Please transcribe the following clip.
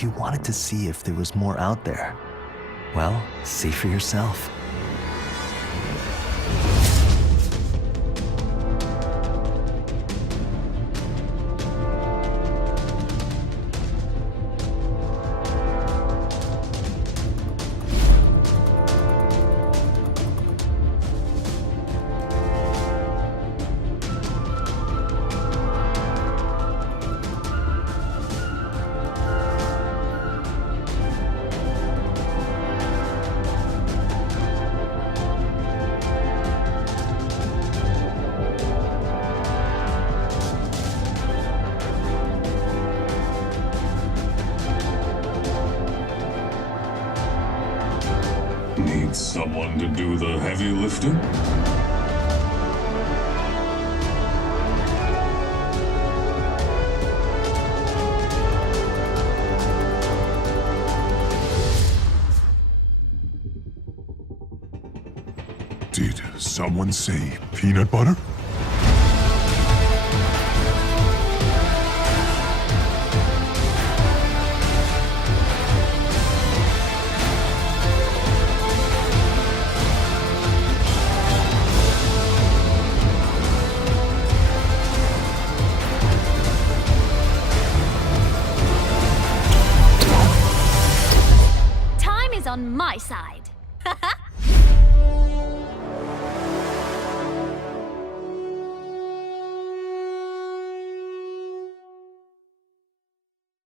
You wanted to see if there was more out there. Well, see for yourself. Need someone to do the heavy lifting? Did someone say peanut butter? Time is on my side.